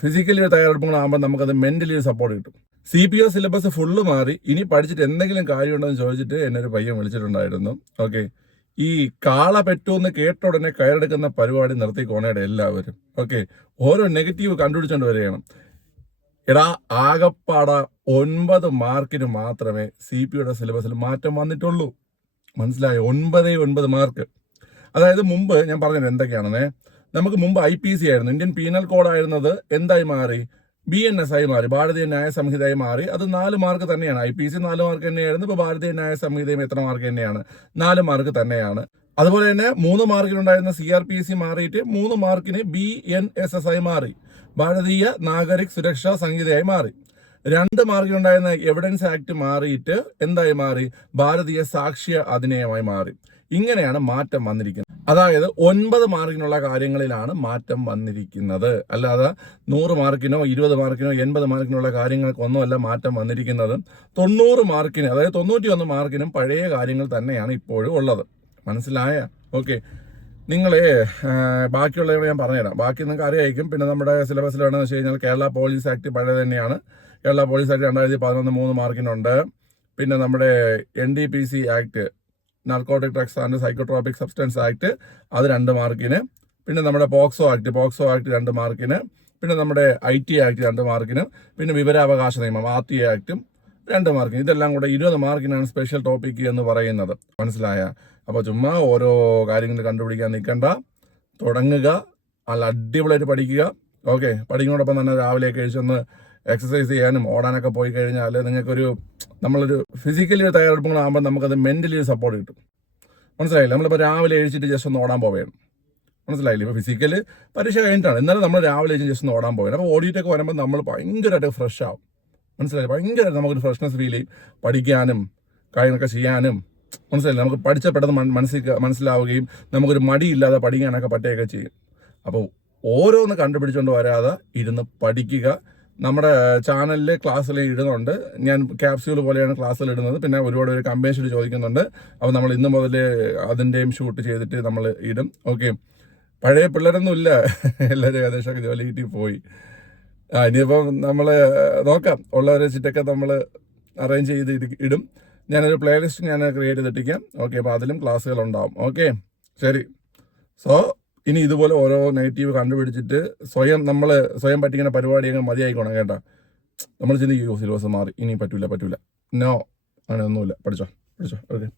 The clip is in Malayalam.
ഫിസിക്കലി ഒരു തയ്യാറെടുപ്പുകളാകുമ്പോൾ നമുക്കത് മെന്റലി ഒരു സപ്പോർട്ട് കിട്ടും. C P O syllabus full മാറി. ഇനി പഠിച്ചിട്ട് എന്തെങ്കിലും കാര്യമുണ്ടോ എന്ന് ചോദിച്ചിട്ട് എന്നെ ഒരു പയ്യൻ വിളിച്ചിട്ടുണ്ടായിരുന്നു. ഓക്കെ ഈ കാള പെറ്റൂന്ന് കേട്ട ഉടനെ കയറെടുക്കുന്ന പരിപാടി നിർത്തി കോണയുടെ എല്ലാവരും. ഓക്കെ ഓരോ നെഗറ്റീവ് കണ്ടുപിടിച്ചോണ്ട് വരികയാണ്. എടാ ആകപ്പാട ഒൻപത് മാർക്കിന് മാത്രമേ സി പി യുടെ സിലബസിൽ മാറ്റം വന്നിട്ടുള്ളൂ. മനസ്സിലായോ? ഒൻപതേ ഒൻപത് മാർക്ക്. അതായത് മുമ്പ് ഞാൻ പറഞ്ഞത് എന്തൊക്കെയാണെന്നേ? നമുക്ക് മുമ്പ് ഐ പി സി ആയിരുന്നു. ഇന്ത്യൻ പീനൽ കോഡായിരുന്നത് എന്തായി മാറി? ബി എൻ എസ് ആയി മാറി. ഭാരതീയ ന്യായ സംഹിതയായി മാറി. അത് നാല് മാർക്ക് തന്നെയാണ്. ഐ പി സി നാല് മാർക്ക് തന്നെയായിരുന്നു. ഇപ്പോൾ ഭാരതീയ ന്യായ സംഹിതയും എത്ര മാർക്ക് തന്നെയാണ്? നാല് മാർക്ക് തന്നെയാണ്. അതുപോലെ തന്നെ മൂന്ന് മാർക്കിനുണ്ടായിരുന്ന സി ആർ പി സി മാറിയിട്ട് മൂന്ന് മാർക്കിന് ബി എൻ എസ് എസ് ആയി മാറി. ഭാരതീയ നാഗരിക് സുരക്ഷാ സംഹിതയായി മാറി. രണ്ട് മാർക്കിനുണ്ടായിരുന്ന എവിഡൻസ് ആക്ട് മാറിയിട്ട് എന്തായി മാറി? ഭാരതീയ സാക്ഷ്യ അധിനേയമായി മാറി. ഇങ്ങനെയാണ് മാറ്റം വന്നിരിക്കുന്നത്. അതായത് ഒൻപത് മാർക്കിനുള്ള കാര്യങ്ങളിലാണ് മാറ്റം വന്നിരിക്കുന്നത്. അല്ലാതെ നൂറ് മാർക്കിനോ ഇരുപത് മാർക്കിനോ എൺപത് മാർക്കിനുള്ള കാര്യങ്ങൾക്കൊന്നുമല്ല മാറ്റം വന്നിരിക്കുന്നത്. തൊണ്ണൂറ് മാർക്കിന് അതായത് തൊണ്ണൂറ്റി ഒന്ന് മാർക്കിനും പഴയ കാര്യങ്ങൾ തന്നെയാണ് ഇപ്പോഴും ഉള്ളത്. മനസ്സിലായ? ഓക്കെ. നിങ്ങളെ ബാക്കിയുള്ളവരെ ഞാൻ പറഞ്ഞുതരാം. ബാക്കി നിങ്ങൾക്ക് അറിയായിരിക്കും. പിന്നെ നമ്മുടെ സിലബസിൽ വേണമെന്ന് വെച്ച് കഴിഞ്ഞാൽ കേരള പോലീസ് ആക്ട് പഴയ തന്നെയാണ്. കേരള പോലീസ് ആക്ട് രണ്ടായിരത്തി പതിനൊന്ന് മൂന്ന് മാർക്കിനുണ്ട്. പിന്നെ നമ്മുടെ N D P C act narcotic drugs and psychotropic substance act അത് രണ്ട് മാർക്കിന് പിന്നെ നമ്മുടെ പോക്സോ ആക്ട് പോക്സോ ആക്ട് രണ്ട് മാർക്കിന് പിന്നെ നമ്മുടെ ഐ ടി ആക്ട് രണ്ട് മാർക്കിന് പിന്നെ വിവരാവകാശ നിയമം ആർ ടി ആക്ടും രണ്ട് മാർക്കിന് ഇതെല്ലാം കൂടെ ഇരുപത് മാർക്കിനാണ് സ്പെഷ്യൽ ടോപ്പിക് എന്ന് പറയുന്നത്. മനസ്സിലായ? അപ്പോൾ ചുമ്മാ ഓരോ കാര്യങ്ങൾ കണ്ടുപിടിക്കാൻ നിൽക്കണ്ട. തുടങ്ങുക. നല്ല അടിപൊളിയായിട്ട് പഠിക്കുക. ഓക്കെ പഠിക്കുന്നതോടൊപ്പം തന്നെ രാവിലെ കഴിച്ചൊന്ന് എക്സസൈസ് ചെയ്യാനും ഓടാനൊക്കെ പോയി കഴിഞ്ഞാൽ നിങ്ങൾക്കൊരു നമ്മളൊരു ഫിസിക്കലി ഒരു തയ്യാറെടുപ്പുകളാകുമ്പോൾ നമുക്കത് മെന്റലി ഒരു സപ്പോർട്ട് കിട്ടും. മനസ്സിലായില്ലേ? നമ്മളിപ്പോൾ രാവിലെ എഴുതിച്ചിട്ട് ജസ്റ്റ് ഒന്ന് ഓടാൻ പോവുകയാണ്. മനസ്സിലായില്ലേ? ഇപ്പോൾ ഫിസിക്കൽ പരീക്ഷ കഴിഞ്ഞിട്ടാണ്. എന്നാലും നമ്മൾ രാവിലെ എഴുതി ജസ്റ്റ് ഒന്ന് ഓടാൻ പോവുകയാണ്. അപ്പോൾ ഓടിയിട്ടൊക്കെ വരുമ്പോൾ നമ്മൾ ഭയങ്കരമായിട്ട് ഫ്രഷ് ആവും. മനസ്സിലായി ഭയങ്കരമായിട്ട് നമുക്കൊരു ഫ്രഷ്നെസ് ഫീൽ ചെയ്യും. പഠിക്കാനും കാര്യങ്ങളൊക്കെ ചെയ്യാനും. മനസ്സിലായില്ലേ? നമുക്ക് പഠിച്ച പെട്ടെന്ന് മനസ്സിൽ മനസ്സിലാവുകയും നമുക്കൊരു മടിയില്ലാതെ പഠിക്കാനൊക്കെ പറ്റുകയൊക്കെ ചെയ്യും. അപ്പോൾ ഓരോന്ന് കണ്ടുപിടിച്ചുകൊണ്ട് വരാതെ ഇരുന്ന് പഠിക്കുക നമ്മുടെ ചാനലിൽ ക്ലാസ്സിൽ ഇടുന്നുണ്ട്. ഞാൻ ക്യാപ്സ്യൂൾ പോലെയാണ് ക്ലാസ്സിൽ ഇടുന്നത്. പിന്നെ ഒരുപാട് പേര് കമ്പേഷൻ ചോദിക്കുന്നുണ്ട്. അപ്പോൾ നമ്മൾ ഇന്ന് മുതൽ അതിന്റെയും ഷൂട്ട് ചെയ്തിട്ട് നമ്മൾ ഇടും. ഓക്കെ പഴയ പിള്ളേരൊന്നും ഇല്ല. എല്ലാവരും ഏകദേശം ജോലി കിട്ടി പോയി. ആ ഇനിയിപ്പം നമ്മൾ നോക്കാം. ഉള്ളവരെ വെച്ചിട്ടൊക്കെ നമ്മൾ അറേഞ്ച് ചെയ്ത് ഇടും. ഞാനൊരു പ്ലേലിസ്റ്റ് ഞാൻ ക്രിയേറ്റ് ചെയ്തിട്ടിരിക്കാം. ഓക്കെ അപ്പോൾ അതിലും ക്ലാസ്സുകൾ ഉണ്ടാവും. ഓക്കെ ശരി. സോ ഇനി ഇതുപോലെ ഓരോ നെഗറ്റീവ് കണ്ടുപിടിച്ചിട്ട് സ്വയം നമ്മൾ സ്വയം പറ്റിക്കുന്ന പരിപാടി അങ്ങ് മതിയായിക്കോണം കേട്ടോ. നമ്മൾ ചിന്തിക്കും സിലബസ് മാറി ഇനി പറ്റൂല പറ്റൂല. നോ അങ്ങനെ ഒന്നുമില്ല പഠിച്ചോ പഠിച്ചോ ഓക്കെ